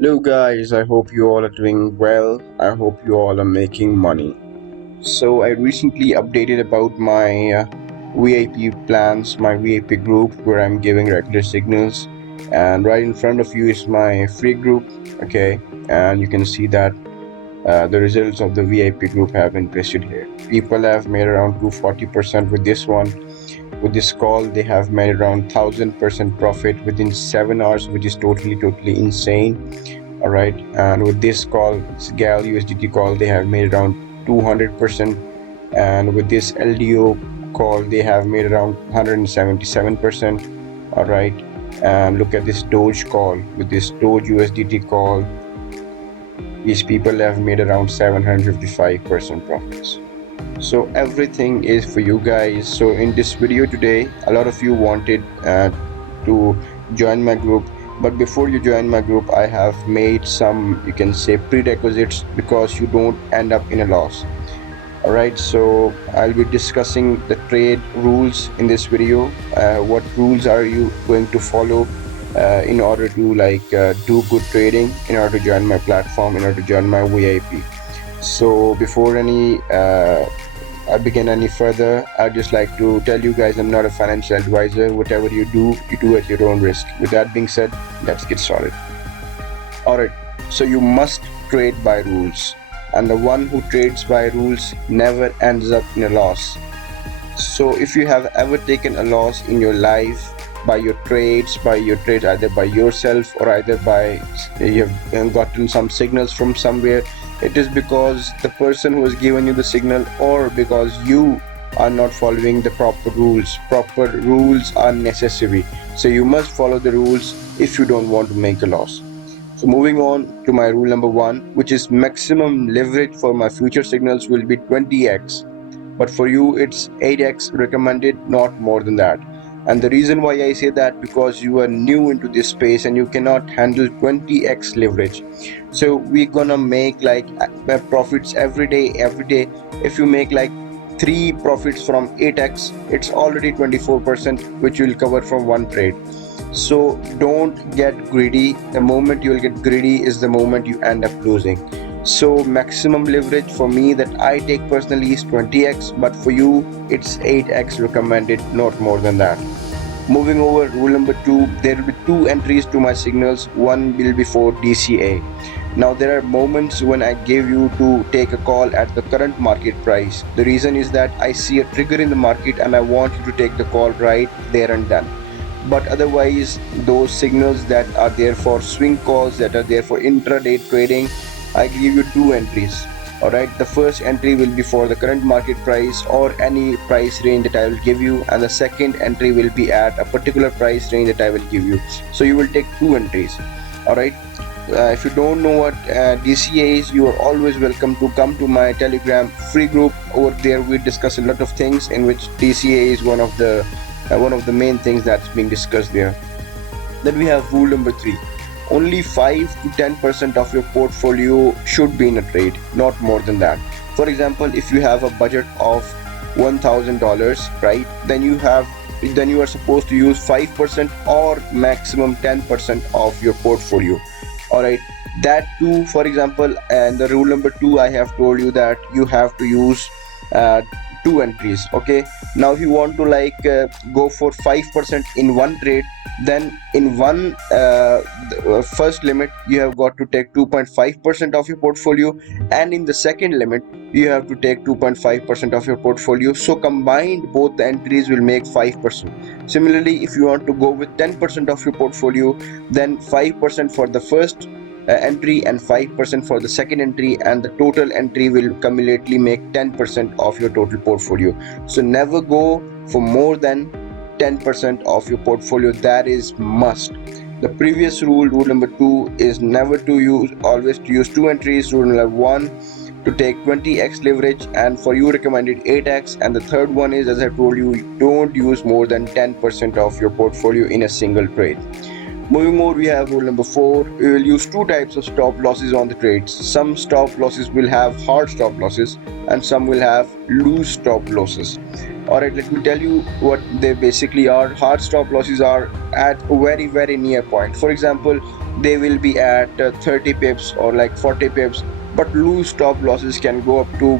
Hello guys, I hope you all are doing well. I hope you all are making money. So I recently updated about my VIP plans, my VIP group where I'm giving regular signals, and right in front of you is my free group, okay? And you can see that the results of the VIP group have been pasted here. People have made around 240% with this one. With this call, they have made around 1000% profit within 7 hours, which is totally insane. All right, and with this call, this gal USDT call, they have made around 200%, and with this LDO call, they have made around 177%. All right, and look at this Doge call. With this Doge USDT call, these people have made around 755% profits. So everything is for you guys. So in this video today, a lot of you wanted to join my group, but before you join my group, I have made some, you can say, prerequisites because you don't end up in a loss. All right, so I'll be discussing the trade rules in this video. What rules are you going to follow in order to do good trading, in order to join my platform, in order to join my VIP. So before I begin any further, I'd just like to tell you guys I'm not a financial advisor. Whatever you do at your own risk. With that being said, let's get started. Alright, so you must trade by rules, and the one who trades by rules never ends up in a loss. So if you have ever taken a loss in your life by your trades either by yourself or either by you have gotten some signals from somewhere, it is because the person who has given you the signal or because you are not following the proper rules. Proper rules are necessary, so you must follow the rules if you don't want to make a loss. So moving on to my rule number 1, which is maximum leverage for my future signals will be 20x, but for you it's 8x recommended, not more than that. And the reason why I say that, because you are new into this space and you cannot handle 20x leverage. So we're gonna make profits every day. If you make like 3 profits from 8x, it's already 24%, which you will cover from one trade. So don't get greedy. The moment you will get greedy is the moment you end up losing. So maximum leverage for me that I take personally is 20x, but for you it's 8x recommended, not more than that. Moving over, rule number 2, there will be 2 entries to my signals. One will be for DCA. Now there are moments when I give you to take a call at the current market price. The reason is that I see a trigger in the market and I want you to take the call right there and then. But otherwise, those signals that are there for swing calls, that are there for intraday trading, I give you 2 entries. Alright, the first entry will be for the current market price or any price range that I will give you, and the second entry will be at a particular price range that I will give you. So you will take 2 entries. Alright, if you don't know what DCA is, you are always welcome to come to my Telegram free group. Over there we discuss a lot of things, in which DCA is one of the main things that's being discussed there. Then we have rule number 3. Only 5 to 10% of your portfolio should be in a trade, not more than that. For example, if you have a budget of $1,000, right, then you are supposed to use 5% or maximum 10% of your portfolio. All right, that too, for example, and the rule number 2, I have told you that you have to use 2 entries. Okay, now if you want to go for 5% in one trade, then in one first limit you have got to take 2.5% of your portfolio, and in the second limit you have to take 2.5% of your portfolio. So combined both the entries will make 5%. Similarly, if you want to go with 10% of your portfolio, then 5% for the first entry and 5% for the second entry, and the total entry will cumulatively make 10% of your total portfolio. So never go for more than 10% of your portfolio. That is must. The previous rule number 2, is never to use, always to use 2 entries. Rule number 1, to take 20x leverage, and for you recommended 8x. And the third one is, as I told you, don't use more than 10% of your portfolio in a single trade. Moving on, we have rule number 4. We will use 2 types of stop losses on the trades. Some stop losses will have hard stop losses and some will have loose stop losses. Alright, let me tell you what they basically are. Hard stop losses are at a very near point. For example, they will be at 30 pips or like 40 pips, but loose stop losses can go up to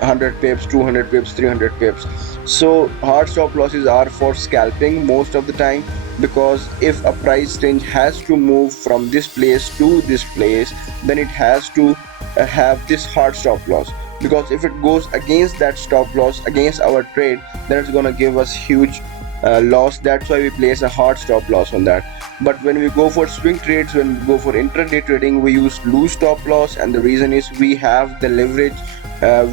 100 pips, 200 pips, 300 pips. So hard stop losses are for scalping most of the time, because if a price range has to move from this place to this place, then it has to have this hard stop loss, because if it goes against that stop loss, against our trade, then it's gonna give us huge loss. That's why we place a hard stop loss on that. But when we go for swing trades, when we go for intraday trading, we use loose stop loss, and the reason is we have the leverage.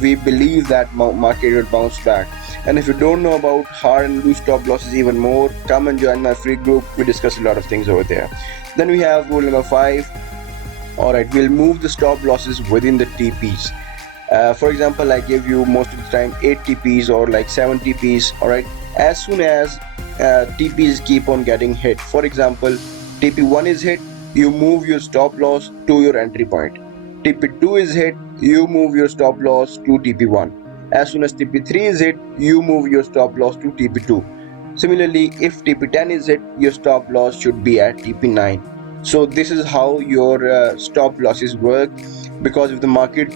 We believe that market will bounce back. And if you don't know about hard and loose stop losses even more, come and join my free group. We discuss a lot of things over there. Then we have rule number 5. Alright, we'll move the stop losses within the TPs. For example, I give you most of the time 8 TPs or like 7 TPs. Alright, as soon as TPs keep on getting hit, for example, TP1 is hit, you move your stop loss to your entry point. TP2 is hit, you move your stop loss to TP1. As soon as TP3 is hit, you move your stop loss to TP2. Similarly, if TP10 is hit, your stop loss should be at TP9. So this is how your stop losses work, because if the market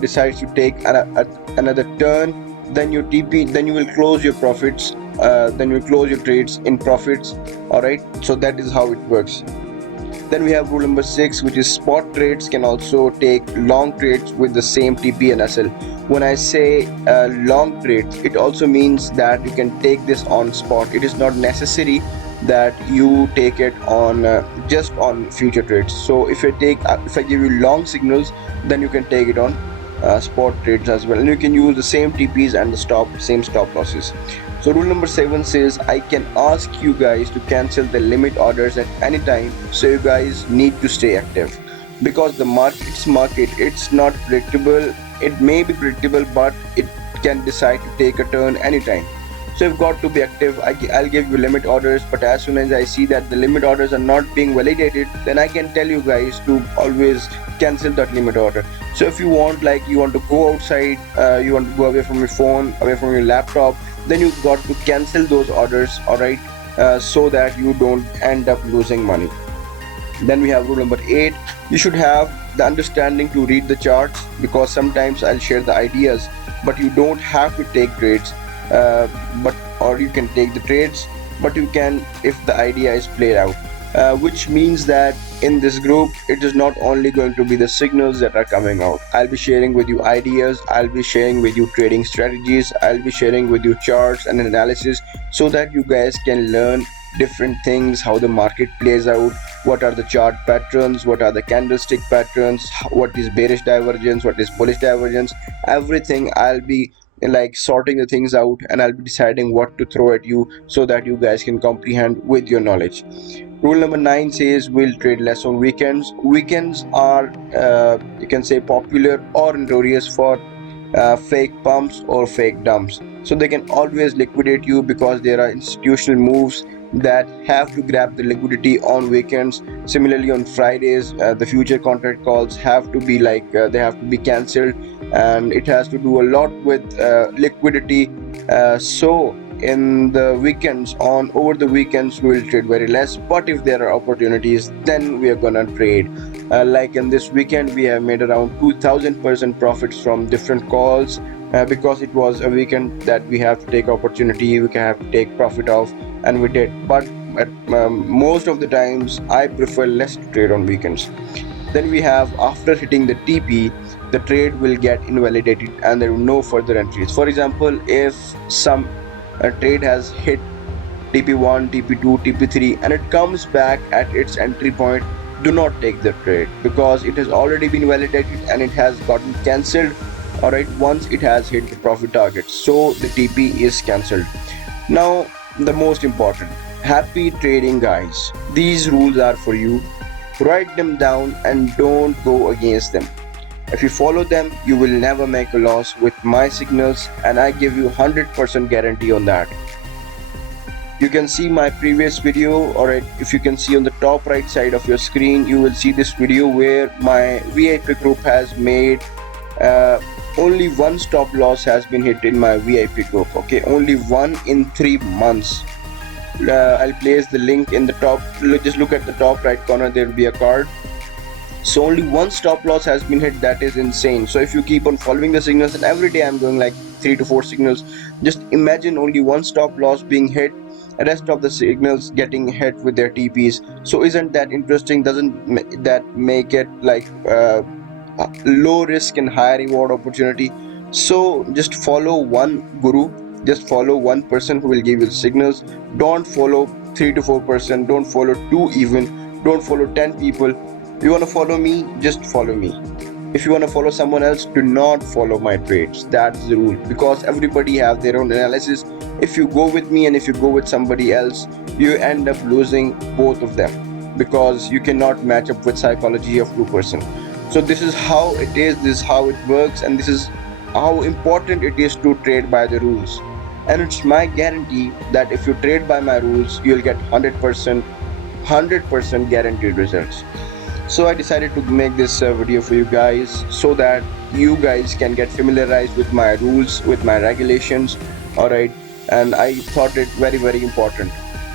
decides to take another turn, then your TP, then you will close your profits, then you will close your trades in profits. Alright, so that is how it works. Then we have rule number 6, which is spot trades can also take long trades with the same TP and SL. When I say long trades, it also means that you can take this on spot. It is not necessary that you take it on just on future trades. So if I give you long signals, then you can take it on spot trades as well, and you can use the same TPs and the same stop losses. So rule number 7 says I can ask you guys to cancel the limit orders at any time, so you guys need to stay active, because the market, it's not predictable. It may be predictable, but it can decide to take a turn anytime. So you've got to be active. I'll give you limit orders, but as soon as I see that the limit orders are not being validated, then I can tell you guys to always cancel that limit order. So if you want to go outside, you want to go away from your phone, away from your laptop, then you've got to cancel those orders. Alright, so that you don't end up losing money. Then we have rule number 8. You should have the understanding to read the charts, because sometimes I'll share the ideas, but you don't have to take trades. Or you can take the trades, but you can if the idea is played out, which means that in this group, it is not only going to be the signals that are coming out. I'll be sharing with you ideas, I'll be sharing with you trading strategies, I'll be sharing with you charts and analysis, so that you guys can learn different things, how the market plays out, what are the chart patterns, what are the candlestick patterns, what is bearish divergence, what is bullish divergence, everything. I'll be like sorting the things out, and I'll be deciding what to throw at you, so that you guys can comprehend with your knowledge. Rule number 9 says we'll trade less on weekends. Weekends are you can say popular or notorious for fake pumps or fake dumps. So they can always liquidate you, because there are institutional moves that have to grab the liquidity on weekends. Similarly, on Fridays, the future contract calls have to be they have to be cancelled, and it has to do a lot with liquidity. So in the weekends, over the weekends, we will trade very less, but if there are opportunities, then we are gonna trade. Like in this weekend, we have made around 2000% profits from different calls, because it was a weekend that we have to take opportunity, we can have to take profit of, and we did. But most of the times I prefer less to trade on weekends. Then we have, after hitting the TP, the trade will get invalidated and there are no further entries. For example, if some trade has hit TP1, TP2, TP3 and it comes back at its entry point, do not take the trade, because it has already been validated and it has gotten cancelled. Alright, once it has hit the profit target, so the TP is cancelled. Now the most important, happy trading guys. These rules are for you. Write them down and don't go against them. If you follow them, you will never make a loss with my signals, and I give you 100% guarantee on that. You can see my previous video, or if you can see on the top right side of your screen, you will see this video where my VIP group has made only one stop loss has been hit in my VIP group. Okay, only one in 3 months. I'll place the link in the top. Just look at the top right corner, there will be a card. So only one stop loss has been hit. That is insane. So if you keep on following the signals, and every day I'm doing like 3 to 4 signals, just imagine only one stop loss being hit, the rest of the signals getting hit with their TPs. So isn't that interesting? Doesn't that make it like low risk and high reward opportunity? So just follow one guru, just follow one person who will give you the signals. Don't follow 3 to 4%, don't follow two even, don't follow 10 people. If you want to follow me, just follow me. If you want to follow someone else, do not follow my trades. That's the rule, because everybody have their own analysis. If you go with me and if you go with somebody else, you end up losing both of them, because you cannot match up with psychology of two person. So this is how it is, this is how it works, and this is how important it is to trade by the rules. And it's my guarantee that if you trade by my rules, you'll get 100% guaranteed results. So I decided to make this video for you guys, so that you guys can get familiarized with my rules, with my regulations. Alright, and I thought it very important,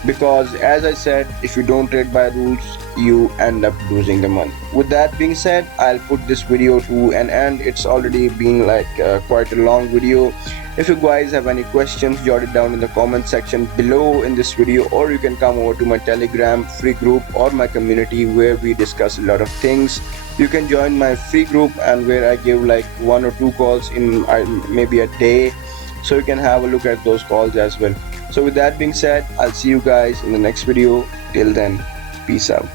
because as I said, if you don't trade by rules, you end up losing the money. With that being said, I'll put this video to an end. It's already been like quite a long video. If you guys have any questions, jot it down in the comment section below in this video, or you can come over to my Telegram free group or my community, where we discuss a lot of things. You can join my free group, and where I give like 1 or 2 calls in maybe a day, so you can have a look at those calls as well. So with that being said, I'll see you guys in the next video. Till then, peace out.